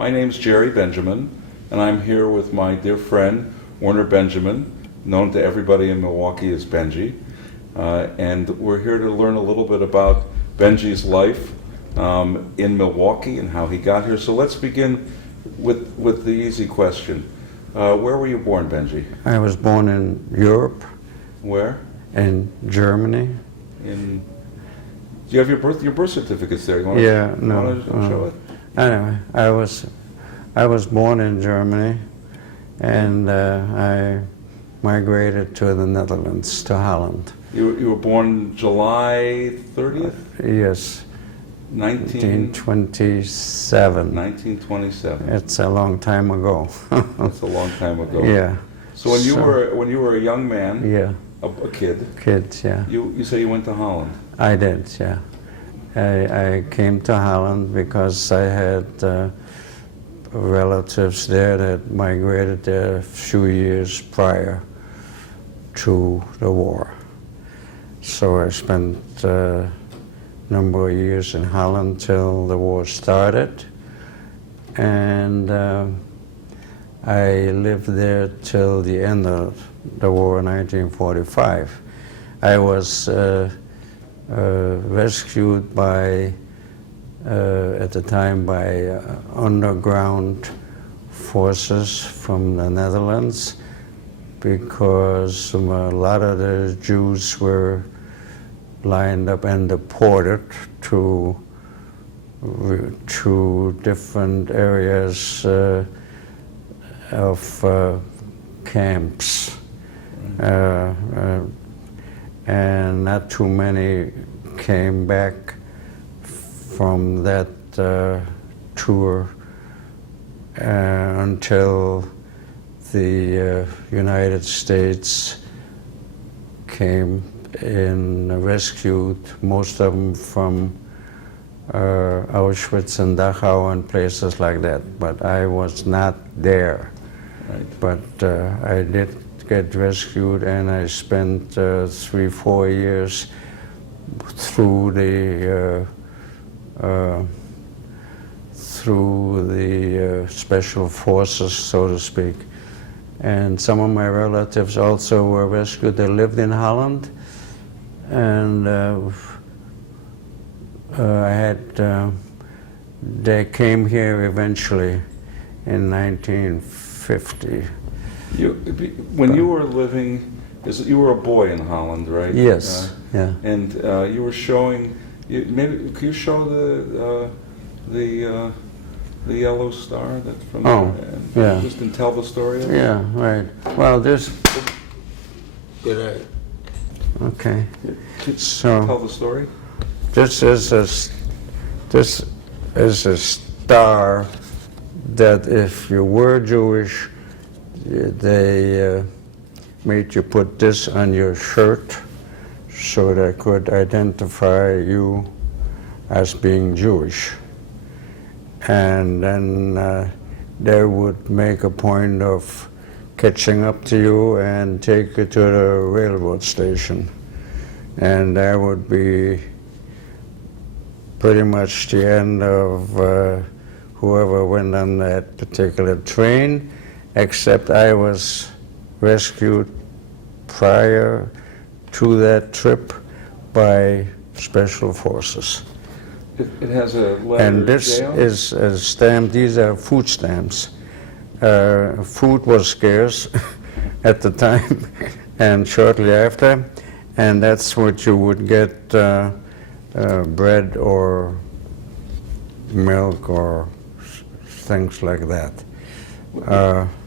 My name's Jerry Benjamin, and I'm here with my dear friend, Werner Benjamin, known to everybody in Milwaukee as Benji. And we're here to learn a little bit about Benji's life in Milwaukee and how he got here. So let's begin with the easy question. Where were you born, Benji? I was born in Europe. Where? In Germany. Do you have your birth certificates there? You want to show it? Anyway, I was born in Germany, and I migrated to the Netherlands, to Holland. You were born July 30th? Yes. 1927. 1927. It's a long time ago. That's a long time ago. Yeah. So when you were a young man, yeah, a kid, yeah. You say you went to Holland. I did, yeah. I came to Holland because I had relatives there that migrated there a few years prior to the war. So I spent a number of years in Holland till the war started, and I lived there till the end of the war in 1945. I was rescued by, at the time, by underground forces from the Netherlands, because a lot of the Jews were lined up and deported to different areas of camps. And not too many came back from that tour until the United States came and rescued most of them from Auschwitz and Dachau and places like that. But I was not there. Right. But I did get rescued, and I spent 3-4 years through the special forces, so to speak. And some of my relatives also were rescued. They lived in Holland, and they came here eventually in 1950. When you were living, you were a boy in Holland, right? Yes. Yeah. And you were showing. Maybe could you show the yellow star that's from Oh, there? yeah. Just and tell the story of it? Yeah. Right. Well, this. Okay. So Tell the story. this is a star that if you were Jewish, they made you put this on your shirt so they could identify you as being Jewish. And then they would make a point of catching up to you and take you to the railroad station. And that would be pretty much the end of whoever went on that particular train, except I was rescued prior to that trip by special forces. It has a letter. And this is a stamp. These are food stamps. Food was scarce at the time and shortly after, and that's what you would get, bread or milk or things like that.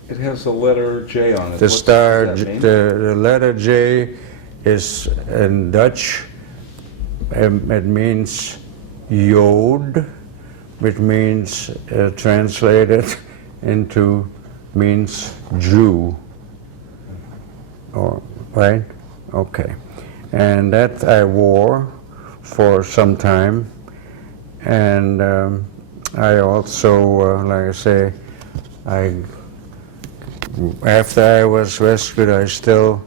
It has the letter J on it. The star, does that mean? the letter J is in Dutch. It means Jood, which means translated into means Jew. Right? Okay. And that I wore for some time, and I also, like I say, after I was rescued, I still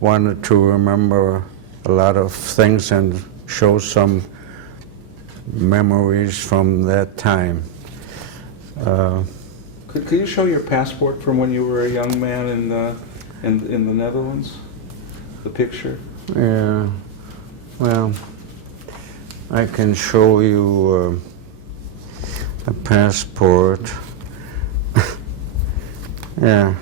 wanted to remember a lot of things and show some memories from that time. Could you show your passport from when you were a young man in the Netherlands? The picture? Yeah, well, I can show you a passport. Yeah.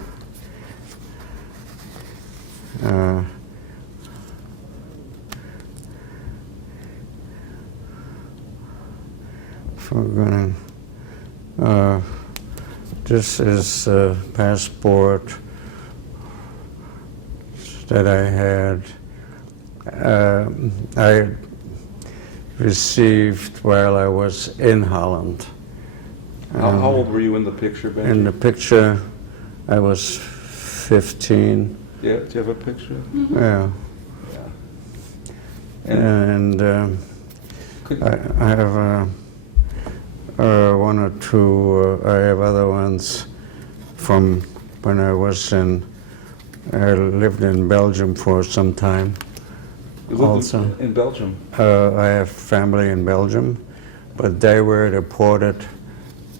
This is a passport that I had. I received while I was in Holland. How old were you in the picture, Benji? In the picture, I was 15. Yeah, do you have a picture? Yeah. And I have one or two, I have other ones from when I lived in Belgium for some time. You lived Also. in Belgium? I have family in Belgium, but they were deported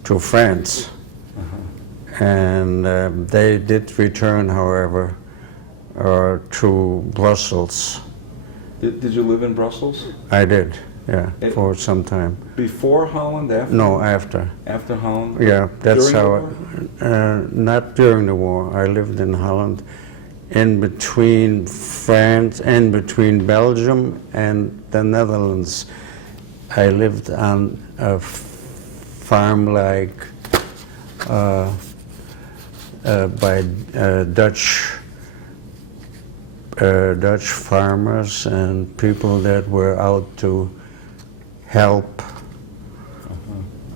to France. And they did return, however, to Brussels. Did you live in Brussels? I did, yeah, for some time. Before Holland, after? No, after. After Holland? Yeah, that's During the how. Not during the war. I lived in Holland, in between France, in between Belgium and the Netherlands. I lived on a farm like by Dutch farmers and people that were out to help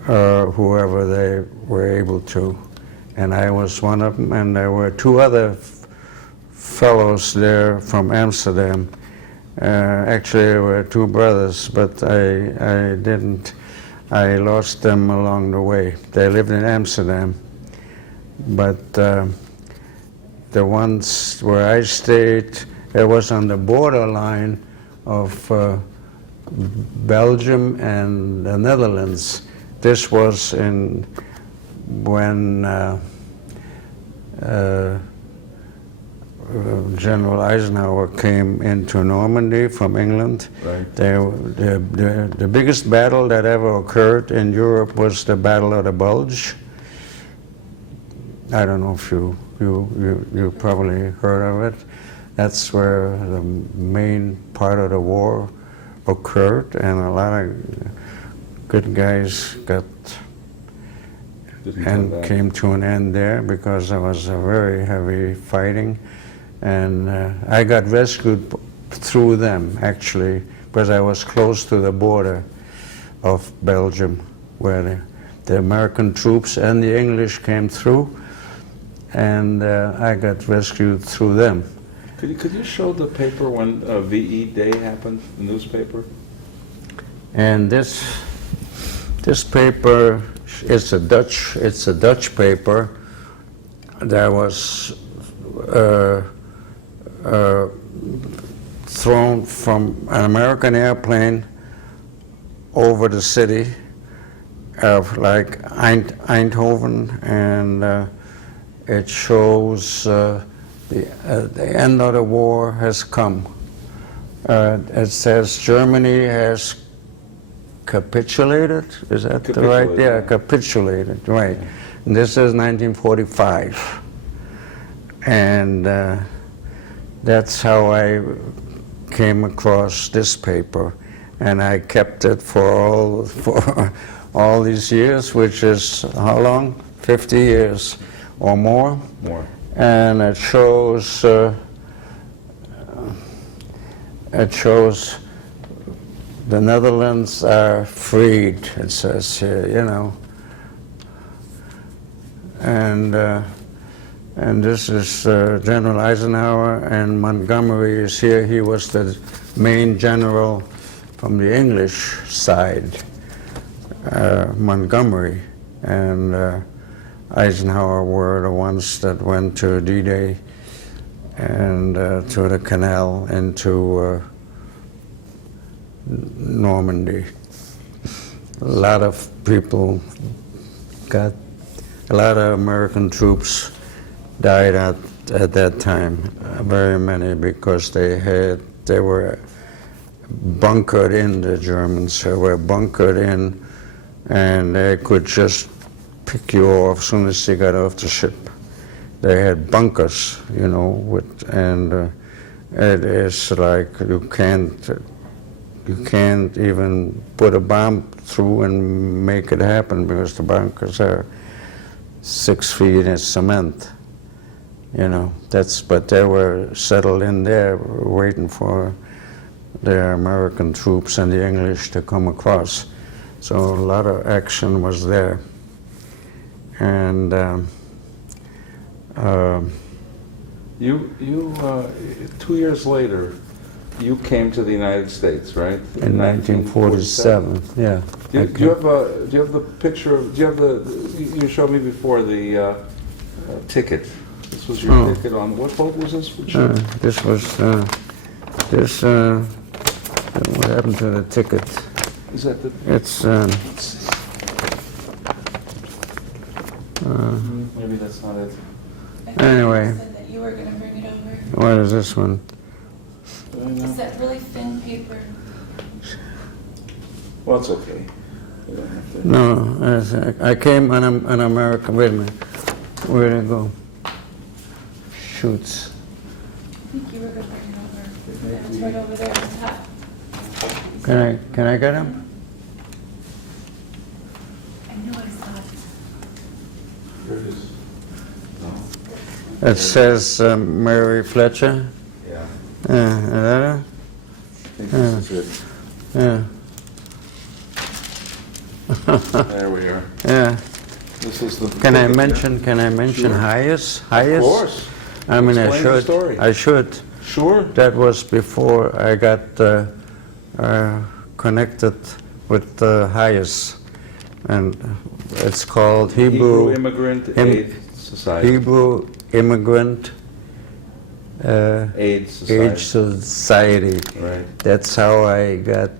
whoever they were able to. And I was one of them, and there were two other fellows there from Amsterdam. Actually, there were two brothers, but I lost them along the way. They lived in Amsterdam. But the ones where I stayed, it was on the borderline of Belgium and the Netherlands. This was when General Eisenhower came into Normandy from England. Right. The biggest battle that ever occurred in Europe was the Battle of the Bulge. I don't know if you probably heard of it. That's where the main part of the war occurred, and a lot of good guys came to an end there because there was a very heavy fighting. And I got rescued through them, actually, because I was close to the border of Belgium, where the American troops and the English came through, and I got rescued through them. Could you show the paper when VE Day happened, the newspaper? And this paper is a Dutch paper that was thrown from an American airplane over the city of like Eindhoven, and it shows the end of the war has come. It says Germany has capitulated. Is that the right? Yeah, capitulated. Right. And this is 1945, and that's how I came across this paper, and I kept it for all these years, which is how long? 50 years or more. More. And it shows the Netherlands are freed, it says here, you know. And this is General Eisenhower, and Montgomery is here. He was the main general from the English side, Montgomery, and Eisenhower were the ones that went to D-Day and to the canal into Normandy. A lot of people got a lot of American troops died at that time, very many, because they were bunkered in, the Germans were bunkered in, and they could just pick you off as soon as they got off the ship. They had bunkers, you know, and it is like you can't even put a bomb through and make it happen, because the bunkers are 6 feet in cement. You know, but they were settled in there waiting for the American troops and the English to come across. So a lot of action was there. And You 2 years later, you came to the United States, right? in 1947, yeah. Do you have the picture of, you showed me before the ticket. This was your ticket on, what boat was this? This was, what happened to the ticket? Is that the? It's, Maybe that's not it. Anyway. You said that you were going to bring it over. what is this one? It's that really thin paper. Well, it's okay. You don't have to. No, I came on America, wait a minute, where'd it go? Shoots. I think you were going to bring it over. Yeah, it's right over there on top. Can I get him? I know I saw it. Here it is. No. It says Mary Fletcher. Yeah. Is that it? I think this is Yeah, it. There we are. yeah. This is the. Can I ticket here. mention Sure. Highest? Of course. I mean, Explain the story. I should. Sure. That was before I got connected with the Highest, and it's called Hebrew Immigrant Im- Aid Society. Hebrew Immigrant Aid Society. Aid Society. Right. That's how I got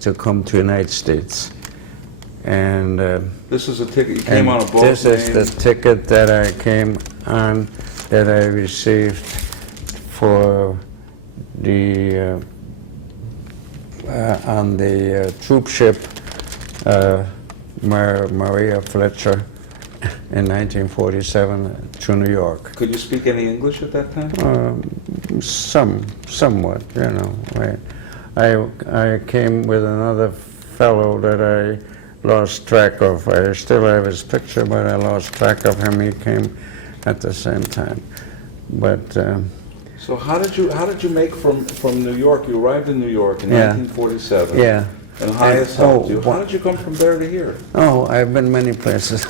to come to United States. And This is a ticket. You came on a boat. this is the named- ticket that I came on, that I received for the on the troop ship Maria Fletcher in 1947 to New York. Could you speak any English at that time? Somewhat, you know. I came with another fellow that I lost track of. I still have his picture, but I lost track of him. He came at the same time. But So how did you make from New York? You arrived in New York in Yeah. 1947. yeah. And Highest helped you. How wha- did you come from there to here? Oh, I've been many places.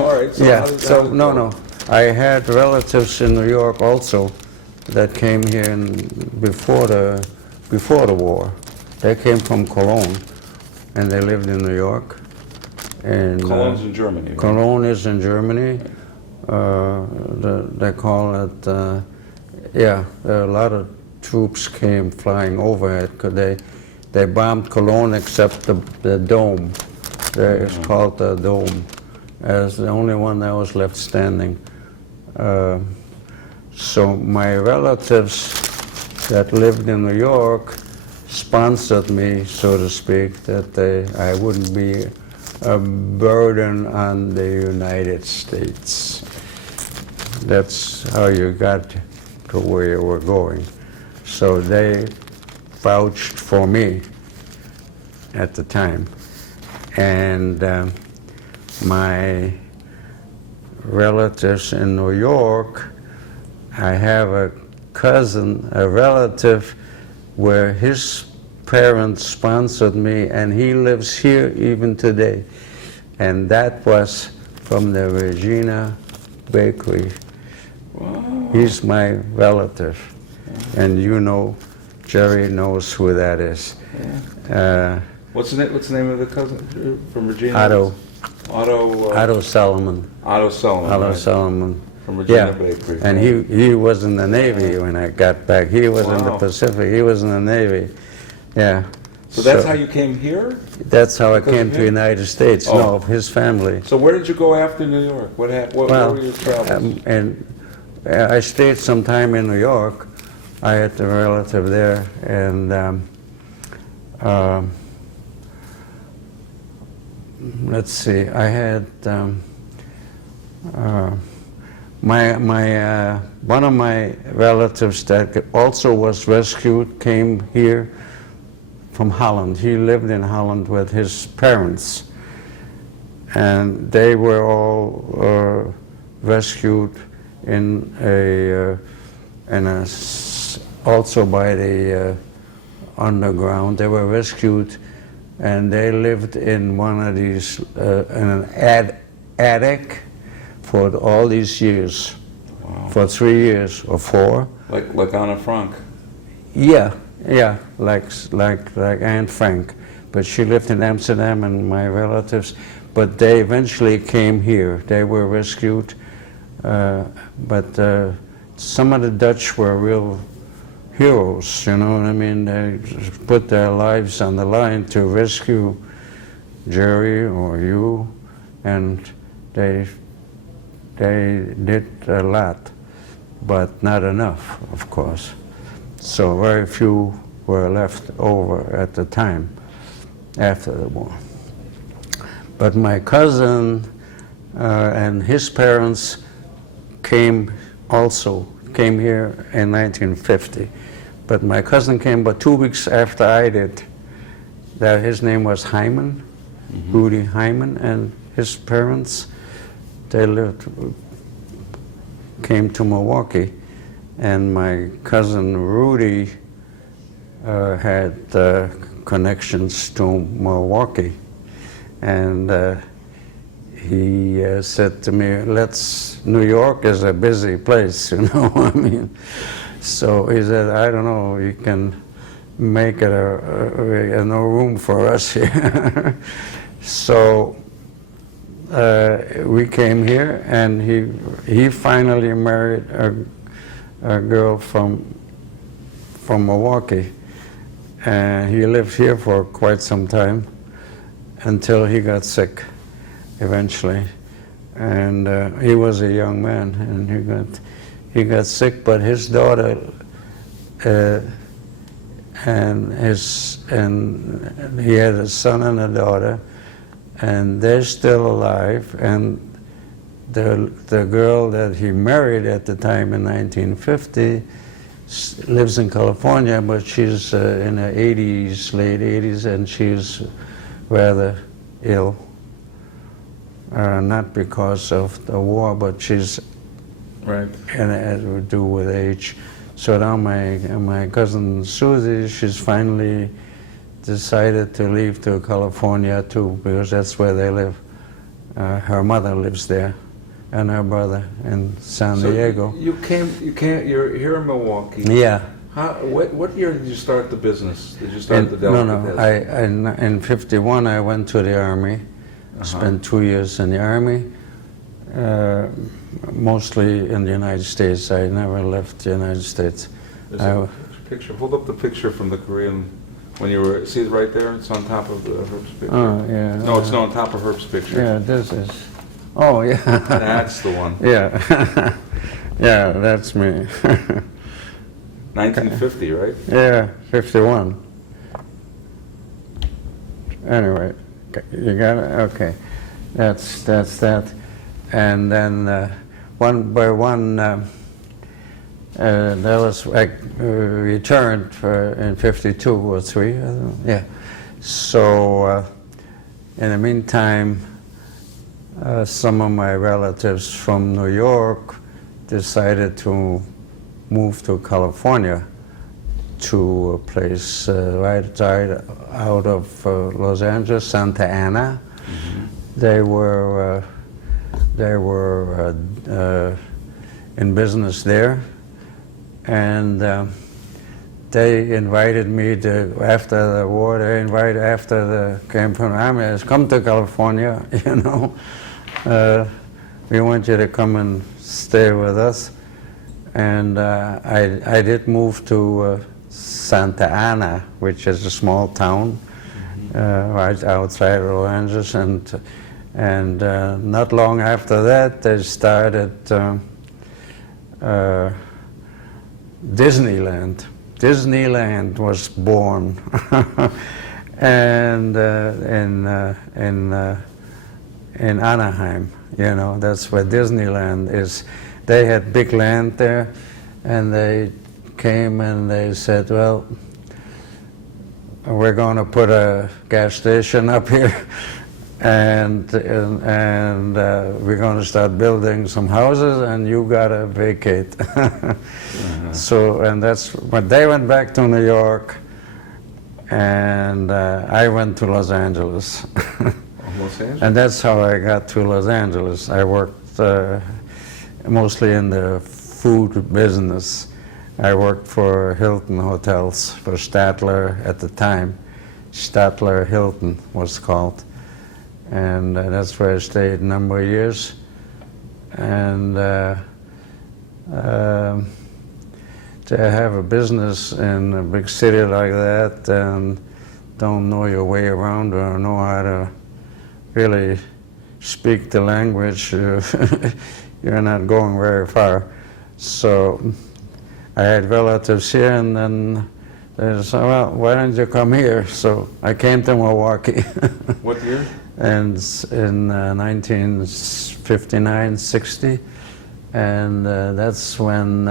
All right. So Yeah, how did so, it no, go? no. I had relatives in New York also that came here before the war. They came from Cologne, and they lived in New York. And Cologne's in Germany. Right? Cologne is in Germany. They call it, yeah, a lot of troops came flying over it, 'cause they bombed Cologne except the dome. It's called the dome. As the only one that was left standing. So my relatives that lived in New York sponsored me, so to speak, that I wouldn't be a burden on the United States. That's how you got to where you were going. So they vouched for me at the time. And my relatives in New York, I have a cousin, a relative, where his parents sponsored me, and he lives here even today. And that was from the Regina Bakery. Wow. He's my relative. And you know, Jerry knows who that is. What's the name of the cousin from Regina? Otto. Otto. Otto Solomon. Otto Solomon. Otto right. Solomon. From Regina Yeah, Bakery. and he was in the Navy when I got back. He was in the Wow. Pacific. He was in the Navy. Yeah. So that's how you came here? That's how I Because came of to the him? United States. Oh. No, of his family. So where did you go after New York? What were your travels? And I stayed some time in New York. I had a relative there, and let's see. I had one of my relatives that also was rescued came here from Holland. He lived in Holland with his parents, and they were all rescued also by the underground. They were rescued, and they lived in one of these in an attic for all these years. Wow. For 3 years or 4. Like Anna Frank. Yeah, like Aunt Frank, but she lived in Amsterdam, and my relatives, but they eventually came here. They were rescued, but some of the Dutch were real heroes, you know what I mean? They just put their lives on the line to rescue Jerry or you, and they did a lot, but not enough, of course. So very few were left over at the time after the war. But my cousin and his parents came here in 1950. But my cousin came about 2 weeks after I did. His name was Hyman, Rudy Hyman, and his parents, they came to Milwaukee. And my cousin Rudy had connections to Milwaukee. And he said to me, New York is a busy place, you know, I mean. So he said, I don't know, you can make it no room for us here. So we came here, and he finally married a girl from Milwaukee, and he lived here for quite some time until he got sick eventually. And he was a young man, and he got sick, but his daughter and he had a son and a daughter, and they're still alive. And the girl that he married at the time in 1950 lives in California, but she's in her 80s, late 80s, and she's rather ill. Not because of the war, but she's Right. and it had to do with age. So now my cousin Susie, she's finally decided to leave to California too, because that's where they live. Her mother lives there, and her brother in San Diego. You're here in Milwaukee. Yeah. What year did you start the business? Did you start the delicatessen? No. In '51 I went to the Army. Spent 2 years in the Army. Mostly in the United States. I never left the United States. There's a picture. Hold up the picture from the Korean when you were. See it right there? It's on top of Herb's picture. Oh yeah. No, it's not on top of Herb's picture. Yeah, this is. Oh yeah. That's the one. Yeah. Yeah, that's me. 1950, right? Yeah, 51. Anyway, you got it? Okay. That's that. And then one by one, that was returned in 52 or 3, I don't know. Yeah. So in the meantime, some of my relatives from New York decided to move to California, to a place right out of Los Angeles, Santa Ana. Mm-hmm. They were in business there, and they invited me to, after the war, after the came from the Army, come to California, you know. We want you to come and stay with us. And I did move to Santa Ana, which is a small town right outside Los Angeles, and not long after that they started Disneyland. Disneyland was born, and in Anaheim, you know, that's where Disneyland is. They had big land there, and they came and they said, well, we're going to put a gas station up here, and we're going to start building some houses, and you got to vacate. So, and that's when they went back to New York, and I went to Los Angeles. Los Angeles? And that's how I got to Los Angeles. I worked mostly in the food business. I worked for Hilton Hotels, for Statler at the time. Statler Hilton was called. And that's where I stayed a number of years. And to have a business in a big city like that and don't know your way around or know how to really speak the language, you're not going very far. So I had relatives here, and then they said, well, why don't you come here? So I came to Milwaukee. What year? And in 1959, 60, and that's when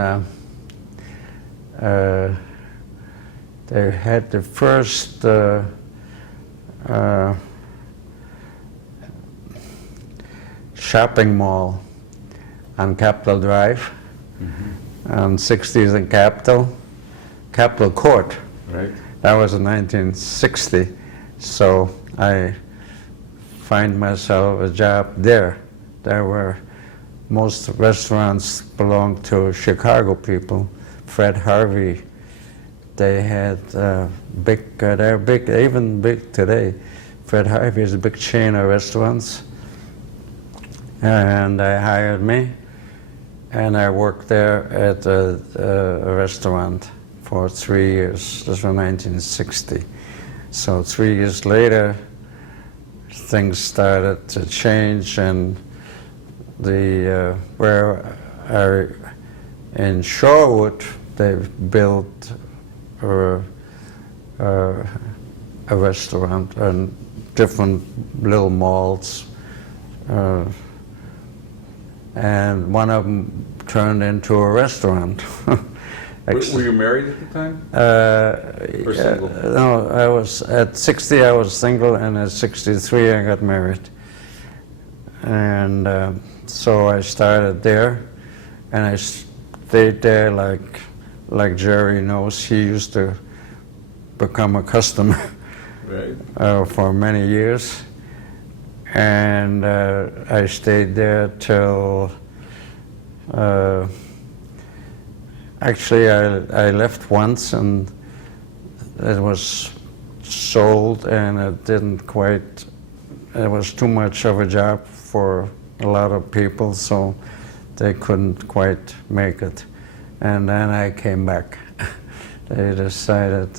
they had the first shopping mall on Capitol Drive, on 60th and Capitol Court. Right. That was in 1960, so I find myself a job there. There were, most restaurants belonged to Chicago people. Fred Harvey, they had big, they're big, even big today. Fred Harvey is a big chain of restaurants. And they hired me, and I worked there at a restaurant for 3 years. This was 1960. So 3 years later, things started to change, and the in Shorewood they built a restaurant and different little malls, and one of them turned into a restaurant. Were you married at the time? Or single? No, I was at 60. I was single, and at 63 I got married. And so I started there, and I stayed there like Jerry knows. He used to become a customer Right. for many years, and I stayed there till. Actually, I left once, and it was sold, and it didn't quite. It was too much of a job for a lot of people, so they couldn't quite make it. And then I came back. They decided.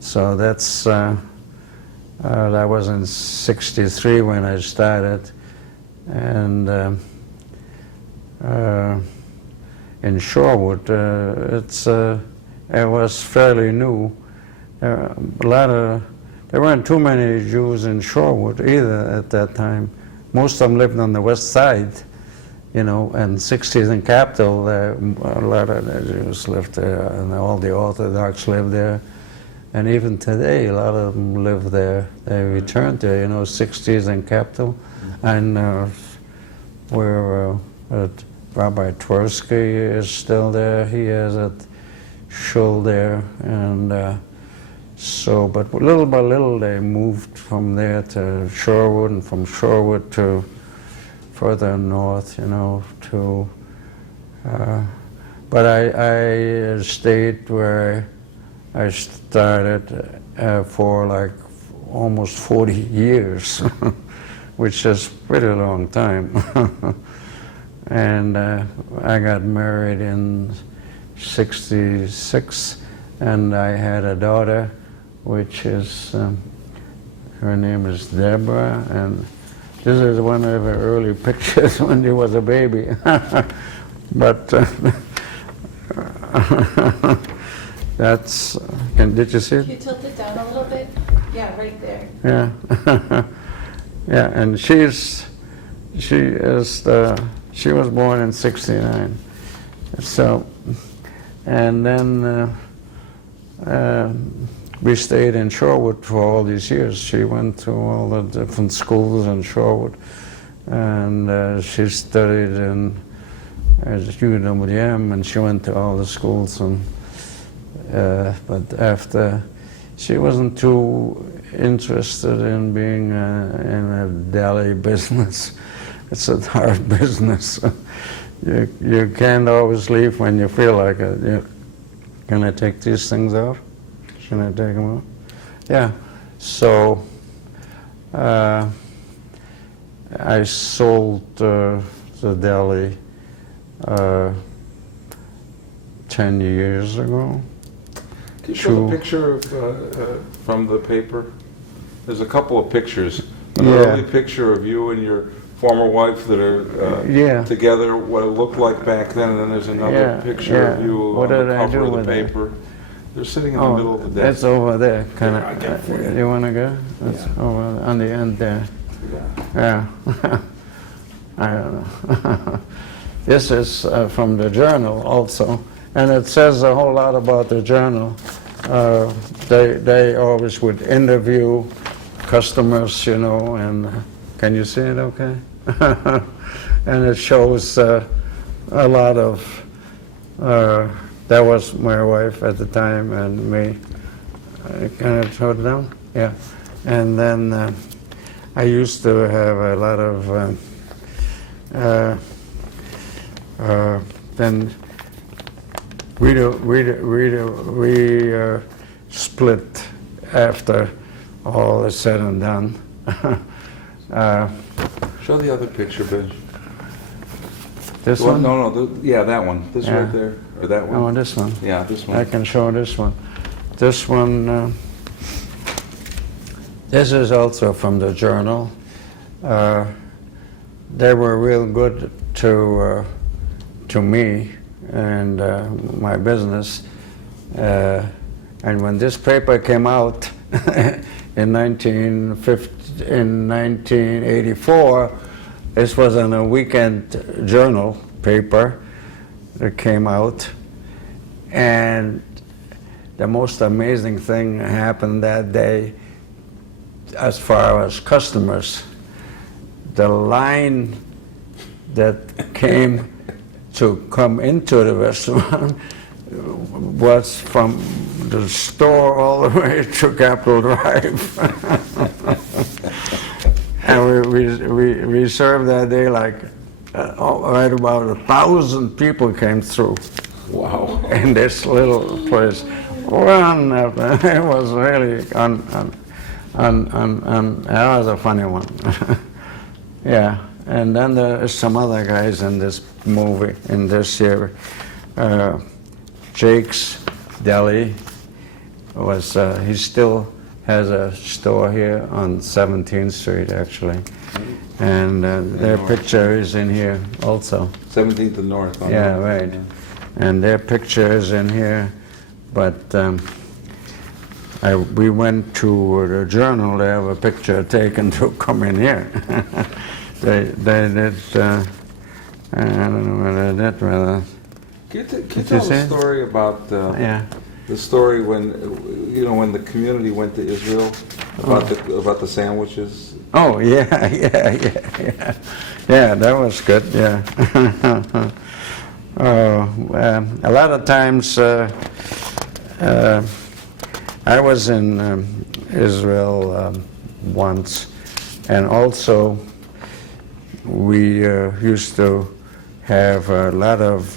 So that's that was in '63 when I started, and. In Shorewood, it was fairly new. There weren't too many Jews in Shorewood either at that time. Most of them lived on the west side, you know, and 60th and Capitol, a lot of the Jews lived there, and all the Orthodox lived there. And even today, a lot of them live there. They returned there, you know, 60th and Capitol. And where Rabbi Twersky is still there. He has a shul there, and so. But little by little, they moved from there to Shorewood, and from Shorewood to further north, you know. To, but I stayed where I started for like almost 40 years, which is a pretty long time. And I got married in '66, and I had a daughter, which is, her name is Deborah, and this is one of her early pictures when she was a baby. But that's, did you see Can you it? tilt it down a little bit? Yeah, right there. Yeah. Yeah, and she was born in '69. So, and then we stayed in Shorewood for all these years. She went to all the different schools in Shorewood, and she studied at JMM, and she went to all the schools. And but after, she wasn't too interested in being in a deli business. It's a hard business. You can't always leave when you feel like it. Can I take these things out? Can I take them out? Yeah. So I sold the deli 10 years ago. Can you show the picture of, from the paper? There's a couple of pictures. An early picture of you and your former wife that are together, what it looked like back then, and then there's another picture of you on the cover of the paper. They're sitting in the middle of the desk. It's over there, kind of. You want to go? It's over on the end there. Yeah. I don't know. This is from the journal also, and it says a whole lot about the journal. They always would interview customers, you know, and can you see it okay? And it shows a lot of, that was my wife at the time and me. Can I throw it down? Yeah. And then I used to have a lot of, then we split after all is said and done. Show the other picture, Benji. This one? No, yeah, that one. This right there, or that one? Oh, this one. Yeah, this one. I can show this one. This one, this is also from the journal. They were real good to me and my business. And when this paper came out in 1984, this was in a weekend journal paper that came out. And the most amazing thing happened that day as far as customers. The line that came to come into the restaurant was from the store all the way to Capitol Drive. And we served that day like right about 1,000 people came through. Wow. In this little place. One after, it was really, that was a funny one. Yeah, and then there's some other guys in this movie, in this year. Jake's Deli was, he still has a store here on 17th Street, actually. And their picture is in here also. 17th and North. Yeah, right. And their picture is in here, but we went to the journal to have a picture taken to come in here. They did, I don't know whether they did, whether. Can you tell the story about the story when, you know, when the community went to Israel about the sandwiches? Oh, yeah. Yeah, that was good, yeah. A lot of times, I was in Israel once, and also we used to have a lot of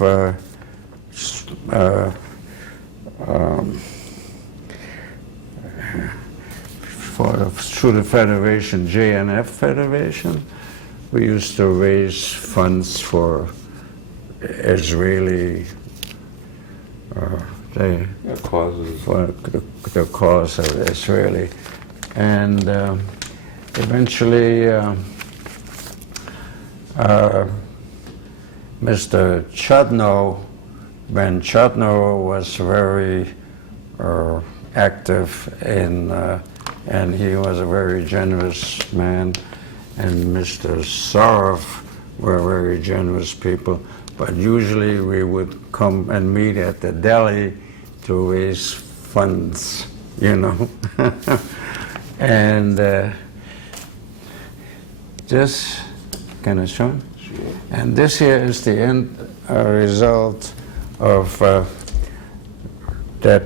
through the Federation, JMM Federation, we used to raise funds for Israeli the Causes. for the cause of this, really. And eventually, Mr. Chudnow, Ben Chudnow, was very active in, and he was a very generous man, and Mr. Sarov were very generous people. But usually we would come and meet at the Deli to raise funds, you know. And this, can I show? Sure. And this here is the end result of that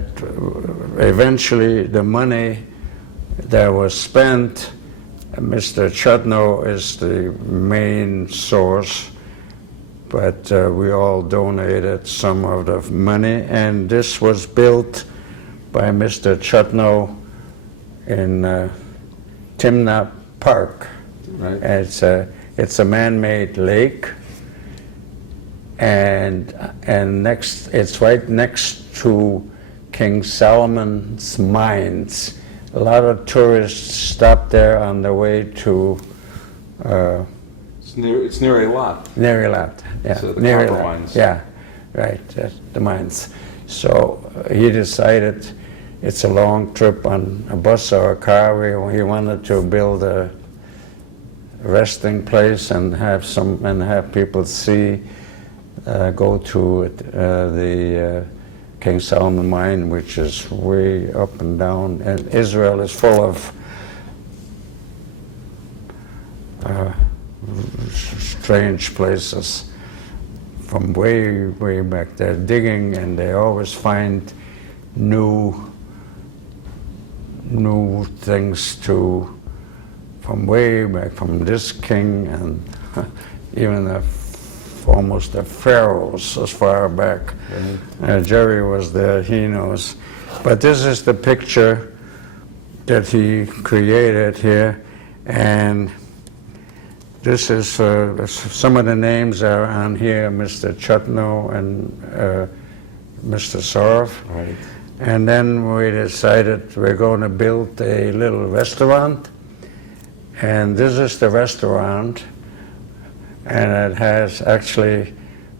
eventually the money that was spent, Mr. Chudnow is the main source, but we all donated some of the money, and this was built by Mr. Chudnow in Timna Park. Right. It's a man-made lake, and next, it's right next to King Solomon's mines. A lot of tourists stop there on the way to It's near a lot. near Eilat. Yeah, So the near copper Eilat. mines. Yeah, right, the mines. So he decided it's a long trip on a bus or a car. He wanted to build a resting place and have people see, go to the King Solomon mine, which is way up and down. And Israel is full of strange places from way, way back. They're digging and they always find new things from way back, from this king and even almost the pharaohs as far back. Jerry was there, he knows. But this is the picture that he created here, and this is some of the names are on here, Mr. Chudnow and Mr. Sorov. Right. And then we decided we're going to build a little restaurant, and this is the restaurant, and it has actually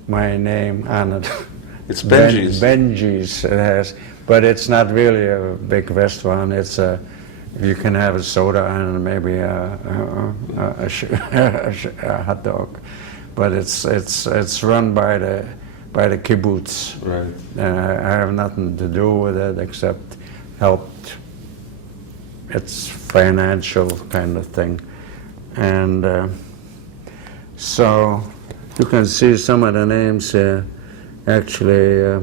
my name on it. It's Benji's. Benji's it has, but it's not really a big restaurant. It's you can have a soda and maybe a hot dog, but it's run by the kibbutz. Right. I have nothing to do with it except helped. It's financial kind of thing, and so you can see some of the names here. Actually,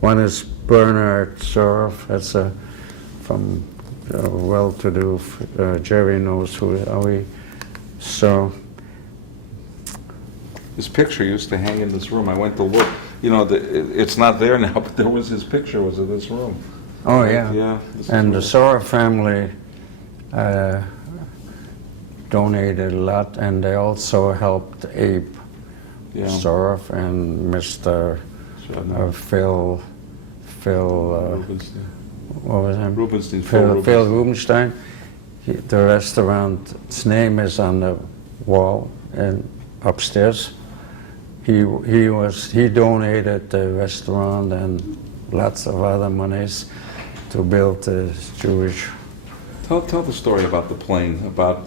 one is Bernard Sorf. That's from well-to-do. Jerry knows who are we. So His picture used to hang in this room. I went to look. You know, it's not there now, but there was his picture. Was in this room. oh yeah, Yeah. This and the is Sorf family donated a lot, and they also helped Abe yeah. Sorf and Mr. Phil. Rubenstein. What was his name? Rubenstein. Phil Rubenstein. The restaurant's name is on the wall and upstairs. He donated the restaurant and lots of other monies to build the Jewish. Tell the story about the plane, about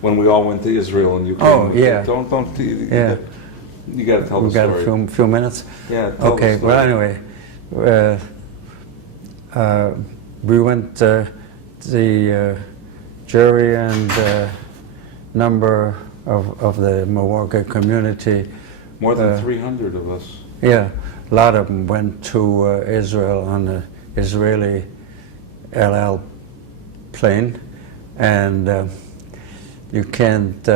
when we all went to Israel and Ukraine. Oh, yeah. Don't. Yeah. You got to tell the We've got story. a few minutes. Yeah. Tell Okay. the story. Well, anyway, we went. The jury and number of the Milwaukee community. More than 300 of us. Yeah, a lot of them went to Israel on the Israeli El plane, and you can't.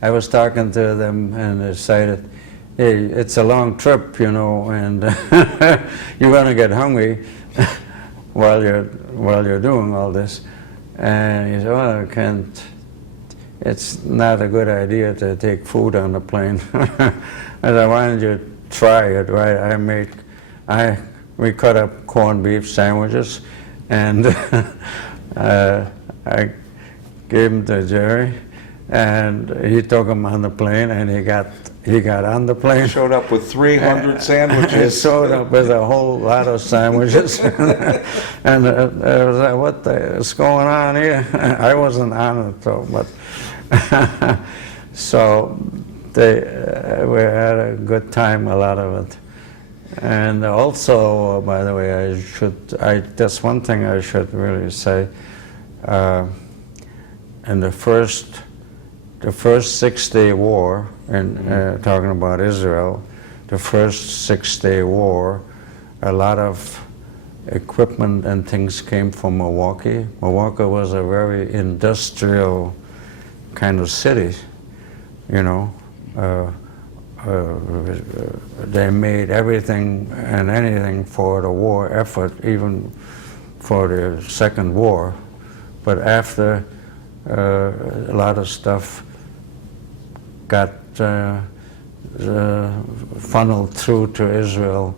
I was talking to them and decided, hey, it's a long trip, you know, and you're going to get hungry while you're doing all this. And he said, well, I can't. It's not a good idea to take food on the plane. I said, why don't you try it, right? We cut up corned beef sandwiches, and I gave them to Jerry, and he took them on the plane, and he got on the plane. Showed up with 300 He sandwiches. showed up with a whole lot of sandwiches, and I was like, "What is going on here?" I wasn't on it, so but so we had a good time, a lot of it. And also, by the way, that's one thing I should really say. In the first 6-day war, and talking about Israel, the first 6-day war, a lot of equipment and things came from Milwaukee. Milwaukee was a very industrial kind of city, you know. They made everything and anything for the war effort, even for the Second War. But after a lot of stuff got funneled through to Israel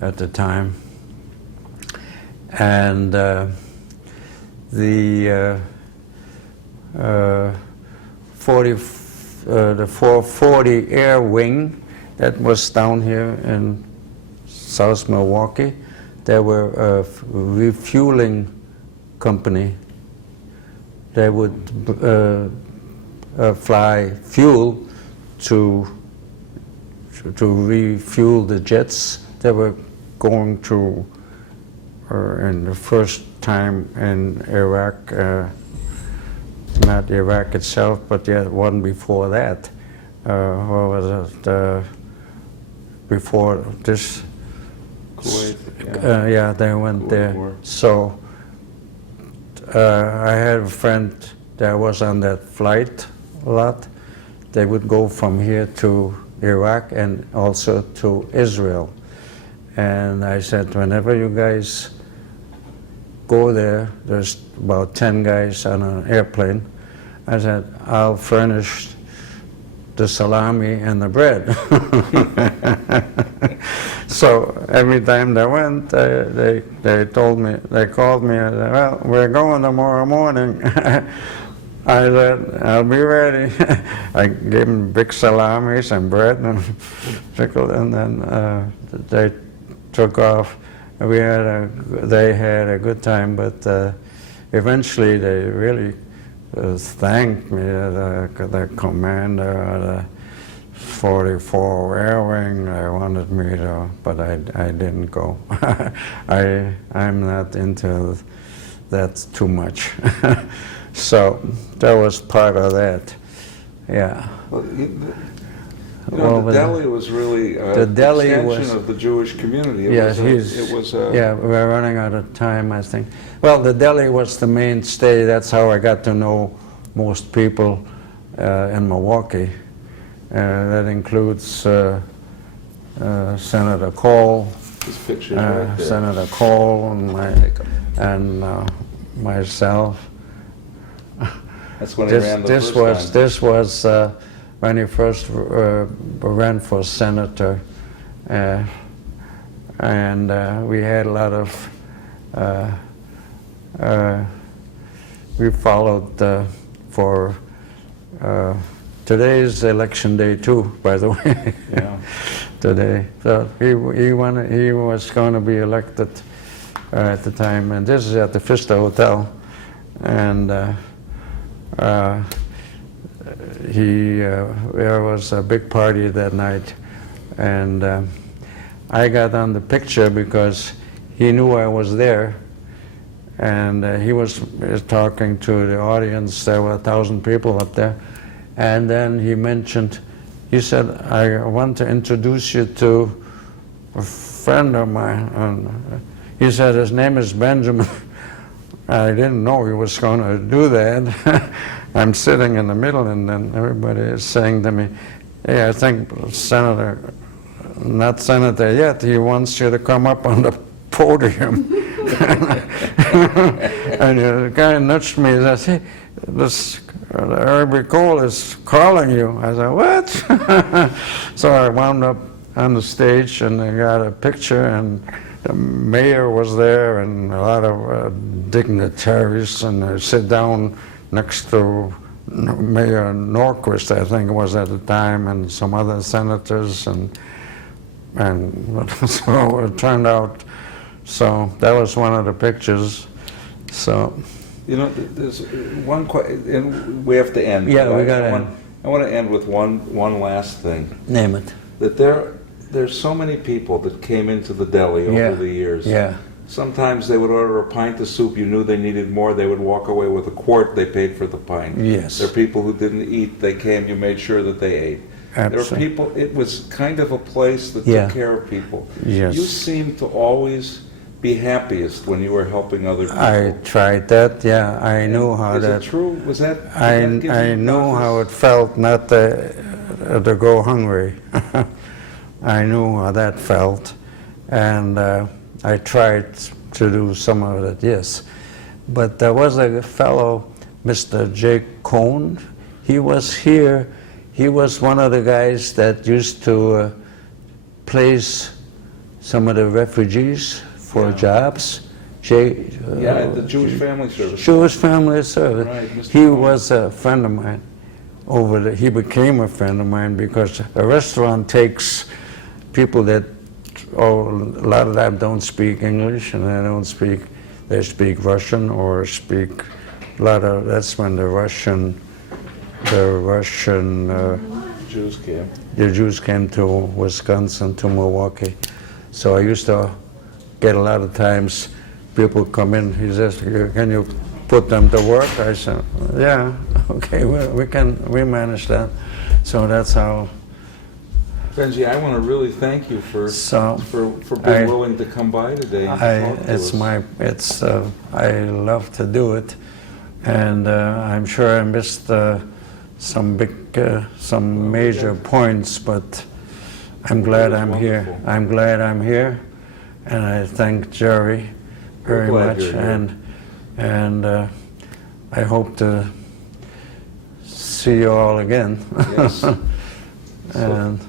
at the time. And the 440 Air Wing that was down here in South Milwaukee, they were a refueling company. They would fly fuel to refuel the jets. They were going to, in the first time in Iraq, not Iraq itself, but yeah, one before that. What was it? Before this? Kuwait, yeah, they went Kuwait there. War. So I had a friend that was on that flight a lot. They would go from here to Iraq and also to Israel. And I said, whenever you guys go there, there's about 10 guys on an airplane. I said, I'll furnish the salami and the bread. So every time they went, they told me, they called me, and said, well, we're going tomorrow morning. I said, I'll be ready. I gave them big salamis and bread and pickle, and then they took off. They had a good time, but eventually they really thanked me, the commander of the 44 Air Wing. They wanted me to, but I didn't go. I'm not into that too much. So that was part of that. Yeah. Well, Well, the Deli was really the an Deli extension was- of the Jewish community. Yeah, It was yeah, we're running out of time, I think. Well, the Deli was the mainstay. That's how I got to know most people in Milwaukee. That includes Senator Kohl, this picture right there. Senator Kohl, and myself. That's when he ran the first time. This was when he first ran for senator, and we had a lot of. We followed for today's election day too, by the way. Yeah. Today, so he was going to be elected at the time, and this is at the Vista Hotel, and. There was a big party that night, and I got on the picture because he knew I was there, and he was talking to the audience. There were 1,000 people up there, and then he said, I want to introduce you to a friend of mine. And he said, his name is Benjamin. I didn't know he was going to do that. I'm sitting in the middle, and then everybody is saying to me, hey, I think Senator, not Senator yet, he wants you to come up on the podium. And the guy nudged me and said, hey, this Kohl is calling you. I said, what? So I wound up on the stage, and they got a picture, and the mayor was there, and a lot of dignitaries, and they sit down next to Mayor Norquist, I think it was at the time, and some other senators, and so it turned out. So that was one of the pictures. So. You know, there's one and we have to end. Yeah, we got to end. I want to end with one last thing. Name it. That there's so many people that came into the deli over the years. Yeah. Sometimes they would order a pint of soup. You knew they needed more. They would walk away with a quart. They paid for the pint. Yes. There are people who didn't eat. They came. You made sure that they ate. Absolutely. There are people. It was kind of a place that Yeah. took care of people. Yes. You seemed to always be happiest when you were helping other people. I tried that. Yeah, I knew how Is that. it true? Was that? I knew how it felt not to go hungry. I knew how that felt, and I tried to do some of it, yes. But there was a fellow, Mr. J. Kohl. He was here. He was one of the guys that used to place some of the refugees for jobs. The Jewish Family Service. Jewish Family Service. Right, Mr. He Kohl. was a friend of mine over there. He became a friend of mine because a restaurant takes people that, a lot of them don't speak English, and they speak Russian or speak that's when the Russian Jews came. the Jews came to Wisconsin, to Milwaukee. So I used to get a lot of times people come in, he says, can you put them to work? I said, yeah, okay, we manage that. So that's how. Benji, I want to really thank you for being willing to come by today and talk to us. I love to do it, and I'm sure I missed some major points, but I'm glad I'm here. Wonderful. I'm glad I'm here, and I thank Jerry very glad much, you're here. and I hope to see you all again. Yes. And